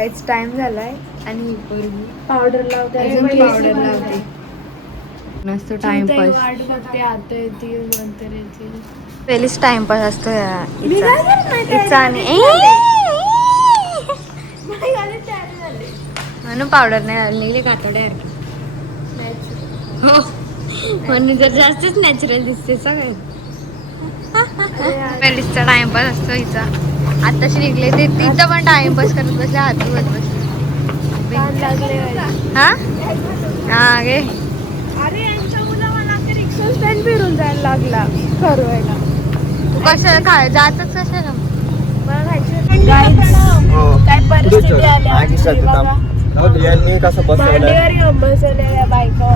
काहीच टाइम झालाय आणि ही पोरगी पावडर लावते अजून पावडर लावते. नसतो टाइमपास. वाट बघते आता येतील नंतर येतील. पहिलीच टाइमपास असतो मी इचा काय करत नाही, इचा आणि नाही झाले, तयारी झाली. म्हणून पावडर नाही घालून निघले कातड्या हो म्हणून जर जास्तच नॅचरल दिसते सगळं. पहिलीचा टाइमपास असतो हिचा. आताशी निघले ते तिथं पण टाइमपास करत बसले हात धुवत बसले. हा हा गे अरे यांच्या मुलं मला आता रिक्षा स्टँड फिरून जायला लागला ठरवायला. तू कशाला काय जातच कशाला मला खायचं काय परिस्थिती आली आमची बघा. भांडीवर घेऊन बसवलेल्या बायका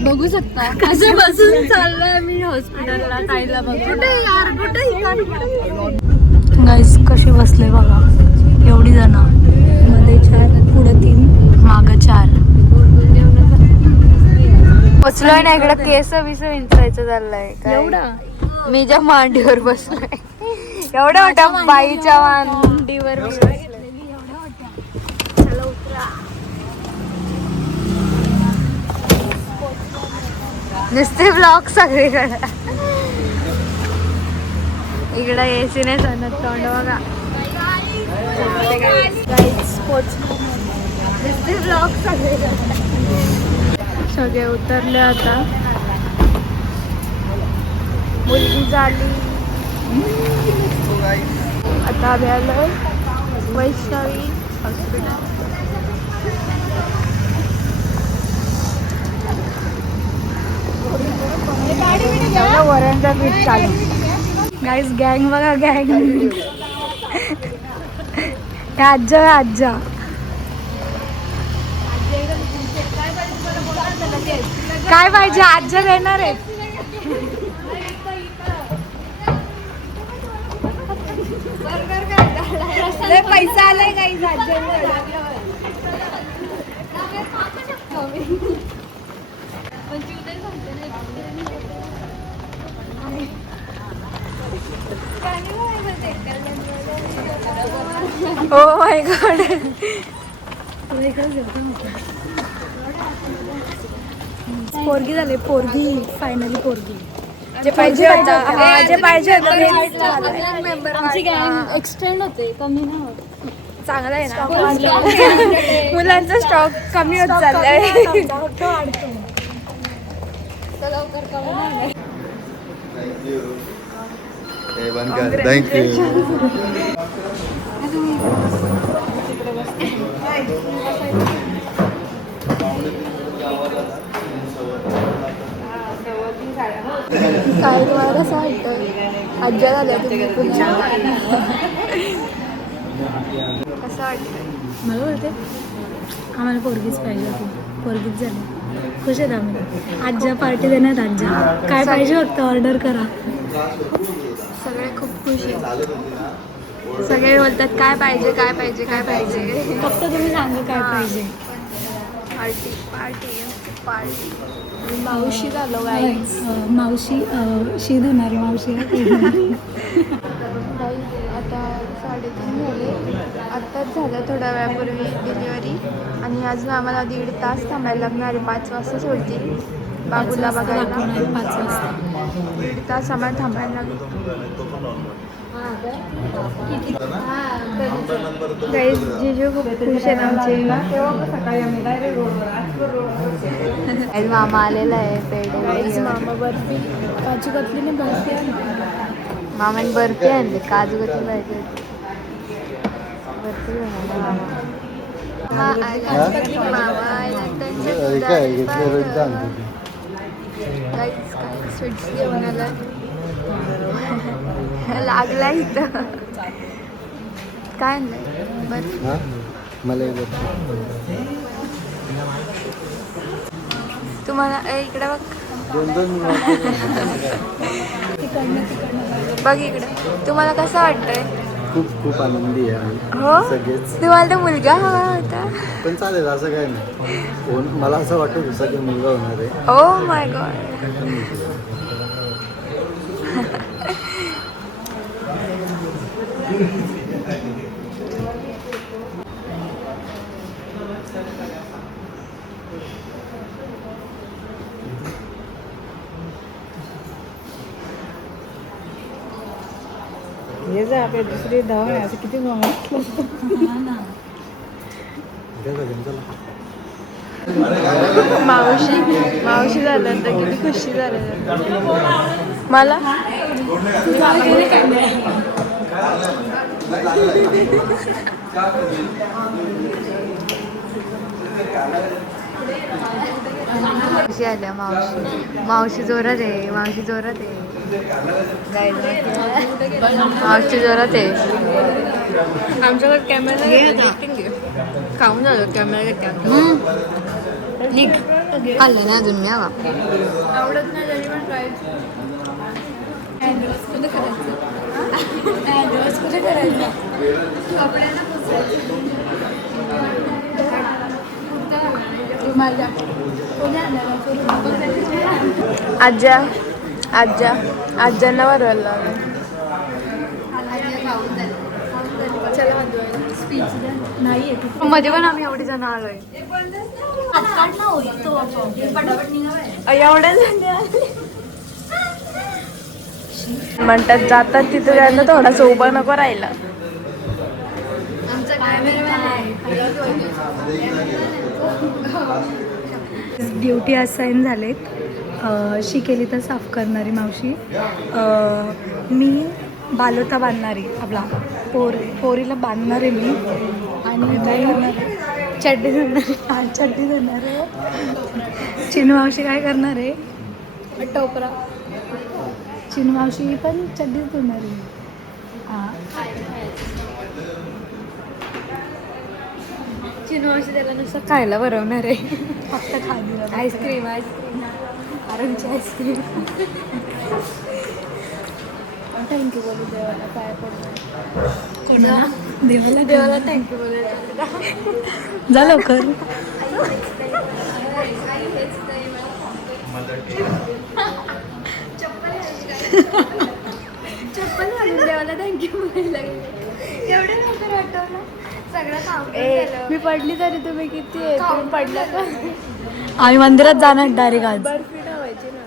बघू शकता कसं बसून चाललोय मी हॉस्पिटलला खायला. बघा कुठे यार कुठे गाईस कसे बसले बघा. एवढी जण मध्ये 4 पुढे 3 मागं 4. पोचलोय ना इकडे केस विस विंचरायचं चाललंय एवढा मी ज्या मांडीवर बसलोय एवढ्या मोठ्या बाईच्या मांडीवर नुसते ब्लॉग सगळीकडे. इकडं एसी नाही सांगत तोंड बघा. नुसते ब्लॉग सगळीकडे. सगळे उतरले आता. मुलगी झाली आता आम्ही आलोय वैष्णवी हॉस्पिटल. वरणचा पीठ चालू. गाईस गँग बघा गँग. आज्जा आज्जा काय पाहिजे आज्जा देणार आहे. पैसा आलाय काही ओ माय गॉड. पोरगी झाली पोरगी फायनली पोरगी. जे पाहिजे होता जे पाहिजे होतं आमची गँग एक्सटेंड होते कमी नाही होत. चांगलं आहे ना. मुलांचा स्टॉक कमी होत चाललाय. काय तुम्हाला कसं वाटतं आज्जा झाल्या तुम्ही पुन्हा कसं वाटतं. मला बोलते आम्हाला पोरगीच पाहिजे होती. पोरगीच झाली. खुश आहेत आम्ही. आज्जा पार्टी देण्यात आज्जा काय पाहिजे फक्त ऑर्डर करा. सगळे खूप खुश आहेत. सगळे बोलतात काय पाहिजे काय पाहिजे काय पाहिजे. फक्त तुम्ही सांगा काय पाहिजे. Party party party. मावशी झालो मावशी शी धुणारी मावशी. आता 3:30 झाले. आत्ताच झालं थोड्या वेळापूर्वी डिलिव्हरी आणि अजून आम्हाला 1.5 तास थांबायला लागणार आहे. 5 वाजता सोडतील बाबूला बघायला. 5 वाजता 1.5 तास आम्हाला थांबायला लागेल. जिजू खूप खुश आहेत आमचे. मामा आलेला आहे. पेढे मामा बर्फी काजू कतलीने बर्फी मामाने बर्फी आणली. काजू कतली पाहिजे होती. बर्फी स्वीट्स घेऊन आला. लागला इथं काय आणलंय बर्फी. तुम्हाला इकडे बघ. बघ इकडे. तुम्हाला कसं वाटतंय. खूप खूप आनंदी आहे. हो सगळेच. तुम्हाला तर मुलगा हवा होता. पण चालेल असं काय नाही. मला असं वाटतं दुसरा की मुलगा होणार आहे. Oh my God. हे जा आपल्या दुसरी धाव आहे असं किती मावशी झालं तर किती खुशी झाली मला मावशी आल्या मावशी मावशी जोरात आहे मावशी जोरात आहे मावशी जोरात आहे आमच्याकडे कॅमेरा खाऊन झालं कॅमेरा निघ खाल्लं ना अजून मी हवा आवडत नाही तरी पण करायचं कुठे करायचं आज्या आज्या आज्यांना बरवलं नाही मध्ये पण आम्ही एवढी जण आलोय एवढ्या म्हणतात जातात तिथं त्यांना थोडासा उभा नको राहिला ड्युटी असाईन झालेत शी केली तर साफ करणारी मावशी मी बालोता बांधणारी आपला पोरीला बांधणारे मी आणि चड्डी धरणार चड्डी धरणार आहे चिनू मावशी काय करणार आहे टोपरा चिनू मावशी पण चड्डीच धरणार आहे चिनू मावशी त्याला नुसतं खायला बरवणार आहे फक्त खाली आईस्क्रीम आईस्क्रीम आरामची आईस्क्रीम थँक्यू बोलू देवाला पाया पडून देवाला देवाला थँक्यू बोलायचं जा लवकर चप्पल घालून देवाला थँक्यू बोलायला एवढं लवकर आठवलं सगळं मी पडली तरी तुम्ही किती आहे तुम्ही पडला का आम्ही मंदिरात जाणार डायरेक्ट आज बर्फी व्हायची ना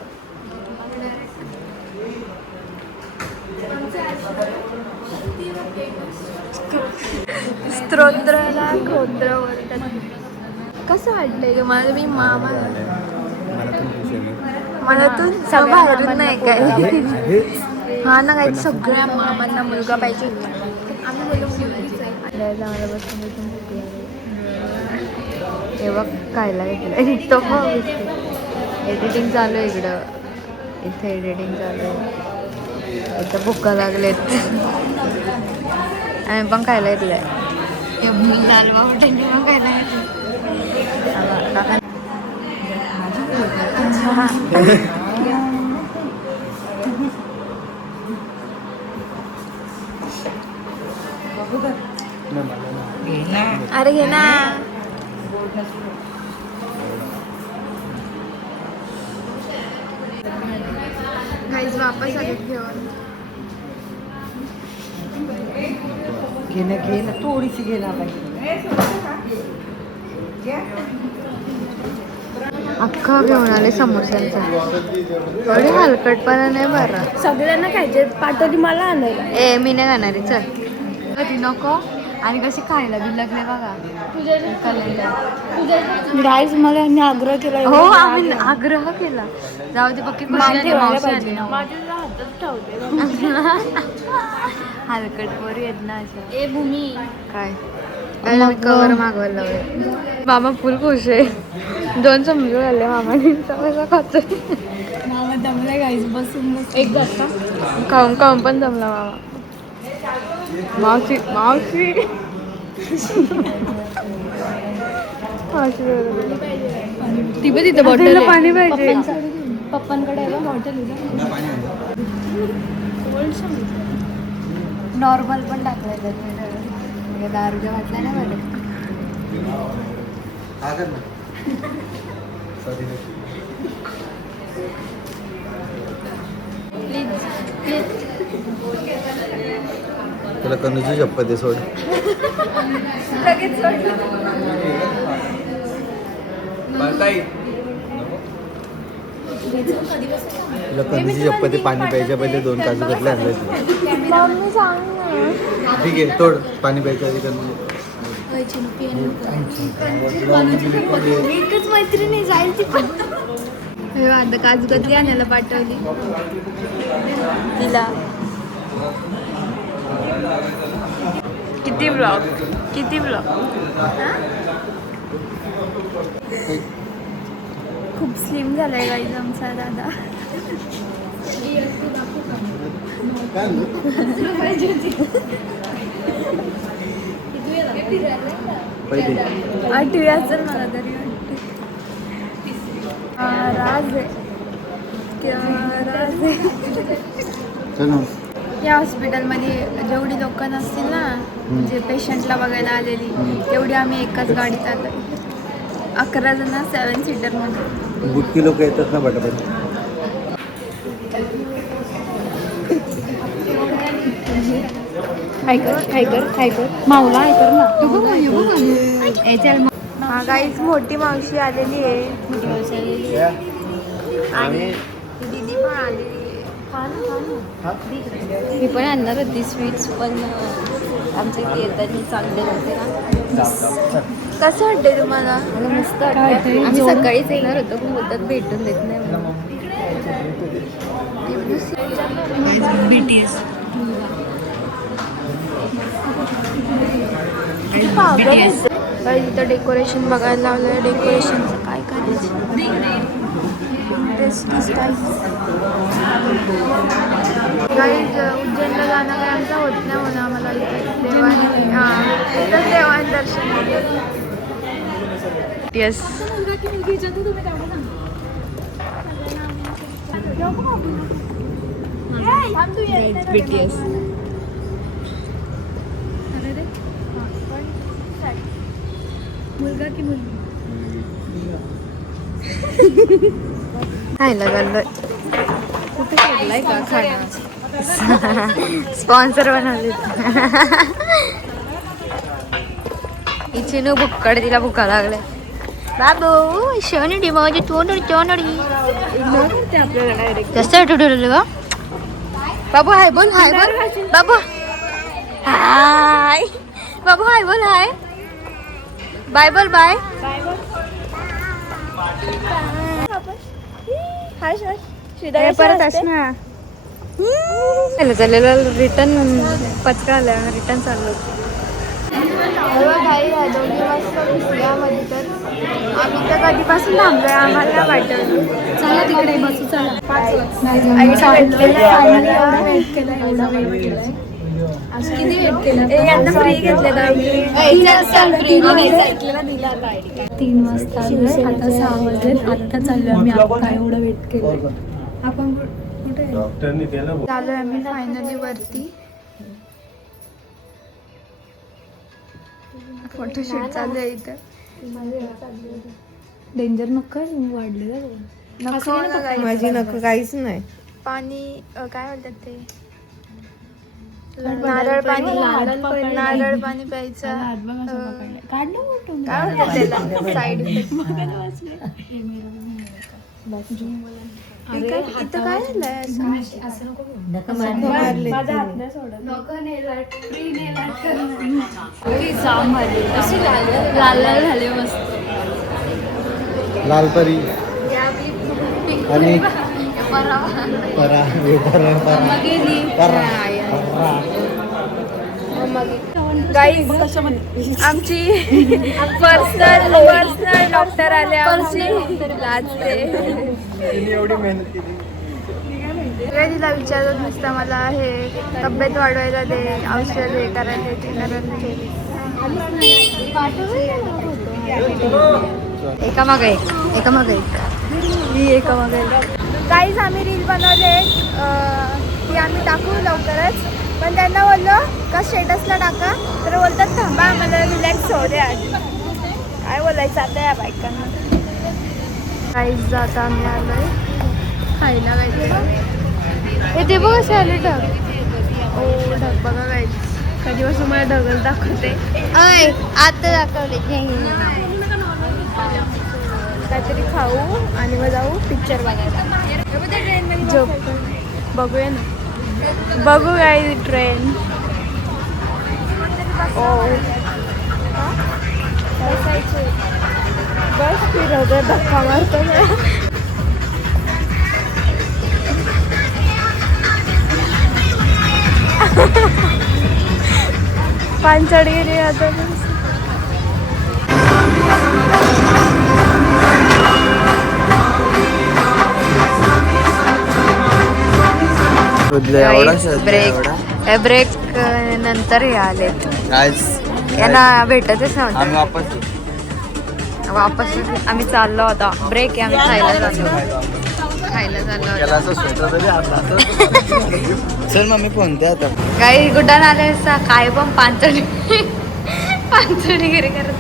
स्तोत्राला खोत्र कसं वाटलंय ग मला मी मामा मनातून बाहेरून नाही काय हा ना काही सगळ्या मामांना मुलगा पाहिजे आम्हाला बसून हे बघ खायला घेतलं एडिटिंग चालू आहे इकडं इथे एडिटिंग चालू आहे इथं भुका लागलेत आम्ही पण खायला घेतलंय दाल बाबा पण खायला अरे घे ना गाईज वापस आलेत घेऊन घे ना थोडीशी घे ना अख्खा घेऊन आले समोस्यांचा एवढी हलकटपणा नाही बरं सगळ्यांना खायचे पाठवली मला आणायला ए मी नाही खाणारी चल कधी नको आणि कशी खायला बी लागले बघा गाईज मला यांनी आग्रह केला हो आम्ही आग्रह केला जाऊ दे बघी हलकट पोरी आहेत ना अशा ए भूमी काय काय कवर मागवायला लावले मामा फुल खुश आहे 2 समजून आले मामाने समजा खातोय मामा दमला गाईज बसून एक घासा खाऊन खाऊन पण जमला मामा मावशी मावशी ती पण तिथं बॉटल पाणी पाहिजे पप्पांकडे आहे बॉटल नॉर्मल पण टाकलं दारूच्या वाटल्या नाही बरं तुला कनुची शपथ आहे सोड तुला कनुची शपथ आहे पाणी प्यायच्या पहिले 2 काजू कतले आणले मम्मी सांग ना. ठीक आहे तोड पाणी प्यायचं आधी करून एकच मैत्रिणी जाईल ती पण. आता काजू कतली आणायला पाठवली तिला किती ब्लॉग खूप स्लिम झालाय गाईज आमचा दादा. आठवी असेल मला तरी वाटते. राज आहे. या हॉस्पिटलमध्ये जेवढी लोक नसतील ना म्हणजे पेशंटला बघायला आलेली तेवढी आम्ही एकाच गाडीत आलो. 11 जण 7 सीटरमध्ये. बुटकी लोक येतात ना पटापट. माऊला ना गाईज मोठी मावशी आलेली आहे आणि दीदी पण आलेली आहे. मी पण आणणार होती स्वीट्स पण आमच्या इथे येताना चांगले होते ना. कसं वाटते तुम्हाला? मला मस्त वाटतं. आम्ही सकाळीच येणार होतो पण मुदत भेटून देत नाही मला. BTS इथं डेकोरेशन बघायला लावलं. डेकोरेशनचं काय करायचं उज्जैनला जाणं काय आमचं होत नाही म्हणून आम्हाला देवाने दर्शन येस BTS. मुलगा की मुलगी? खायला लागलं कुठे काढलाय का खाणं स्पॉन्सर बनवले. इचिनू भुक्कड तिला भुका लागलाय. बाबू शोनडी माझी तोंडडी तोंडडी आपल्याला डायरेक्ट जास्त ठेवलं का बाबू. हाय बोल हाय बोल बाबू. हाय बाबू हाय बोल हाय. बाय बोल बाय. परत असणार चाललेलं रिटर्न पचका आल्या रिटर्न चाललो. काही 2 वाजता यामध्ये तर आम्ही तर कधीपासून थांबलोय. आम्हाला वाटलं चला तिकडे बसू चला. किती वेट केला? यांना फ्री घेतले तर 3 वाजता आता 6 वाजले. आता चाललोय आम्ही. आता एवढं वेट केलं. आपण कुठे चालू आहे आम्ही फायनली वरती. फोटोशूट चालू आहे इथं. डेंजर नका वाढले माझी नको काहीच नाही. पाणी काय बोलतात ते नारळ पाणी प्यायचं. काय बोलतात त्याला साईड इफेक्ट. इथं काय झालंय असं? लाल लाल झाले मस्त. लालपरी आणि गाईज आमची पर्सनल डॉक्टर आले आमची. लाजते तिला विचारत नुसतं मला हे तब्येत वाढवायला दे, औषध हे करायला ते करायला. एका मागे एक गाईज आम्ही रील बनवले की आम्ही टाकू लवकरच. पण त्यांना बोललो का स्टेटसला टाका तर बोलतात थांबा आम्हाला रिलॅक्स होऊ द्या आधी. काय बोलायचं आता या बायकांना. गाईज आता आम्ही आलोय खायला काहीतरी. हे ते बघ असे आले ढग. ओ ढग बघा गाईज. कधीपासून मला ढगच दाखवते. आता दाखवले काहीतरी खाऊ आणि मग जाऊ पिक्चर बघायला. झोप बघूया ना. बघू काय ट्रेन. बस फिरवतोय धक्का मारतो. पांचड गेली आता. ब्रेक नंतर हे आलेत. यांना भेटतच नव्हतं. वापस आम्ही चाललो होता. ब्रेक आहे, आम्ही खायला चाललो चल मम्मी फोन द्या आता. काही कुठं आले काय पण पांचडी गिरी करत.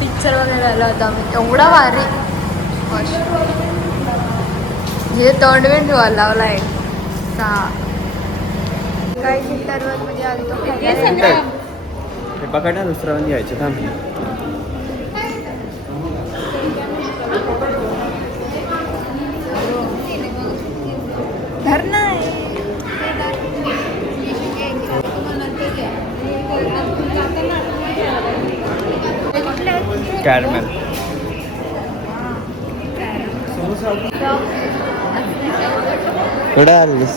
पिक्चर वगैरे आला होता आम्ही. एवढा भारी. हे तोंडविंड लावला आहे. काही चिंतावर म्हणजे आलो पकडा दुसरा घ्यायचं थांब. कॅरमेल कुठे आलीस?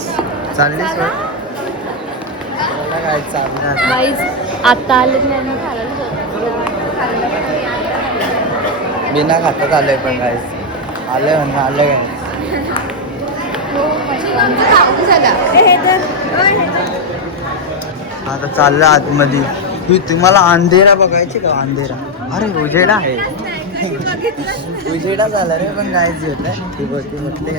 चाललीस काय चालणार? आता आले बिना खातात आलंय पण काय आलंय म्हणून आलं काय. आता चाललं आतमध्ये. तुम्हाला अंधेरा बघायची का? अंधेरा अरे उजेडा आहे. उजेडा झाला रे पण कायच होत ती बघते बघते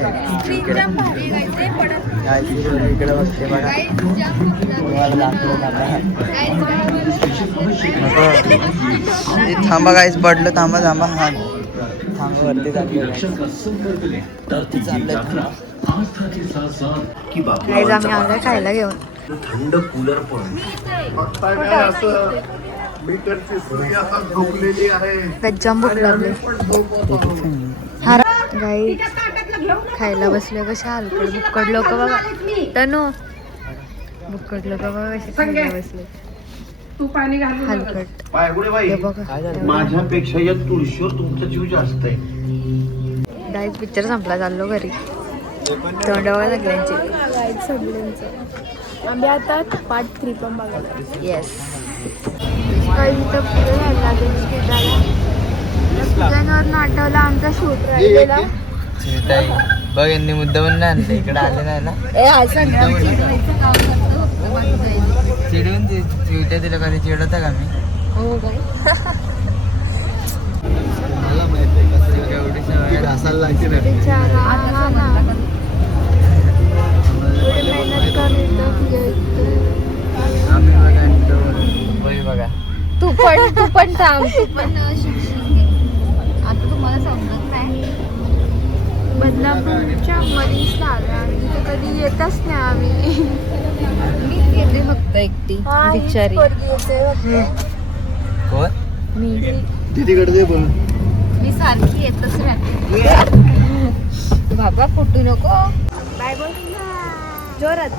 इकडे बघते बघा. तुम्हाला दाखवलं थांबा काहीच पडलं. थांबा थांबा. हा थांबा वरती आम्ही आलोय खायला घेऊन. थंड कूलर पण गज्जाम भूक लागली. गाई खायला बसले कशा हलकड बुक्कड लोक बघा. तनु बुक्कड लोक बघा कसे खायला बसले हलकट. हे बघा माझ्यापेक्षा या तुळशीवर तुमचा जीव जास्त आहे. गाईज पिक्चर संपला. चाललो घरी. तोंड बघा सगळ्यांची. आम्ही आता पार्ट 3 पण बघायला. येस. काही तर पुढे जायला लागेल. आठवला आमचा शूट राहिलेला. बघ यांनी मुद्दा पण नाही आणलं. इकडे आले नाही ना. चिडून चिवट्या तिला कधी चिडवता का मी? हो काय मला माहिती आहे कसं एवढी सवय ढासायला लागते ना. बघा तू पण थांब. तू पण आता तुम्हाला समजत नाही. बदलापूरच्या मरीन्सला आलो आणि तिथे कधी येतच नाही आम्ही. मीच येते फक्त एकटी बिचारी. कोण? मी दीदीकडे दे बोल. मी सारखी येतच राहते. बाबा फुटू नको. बाय बोल जोरात.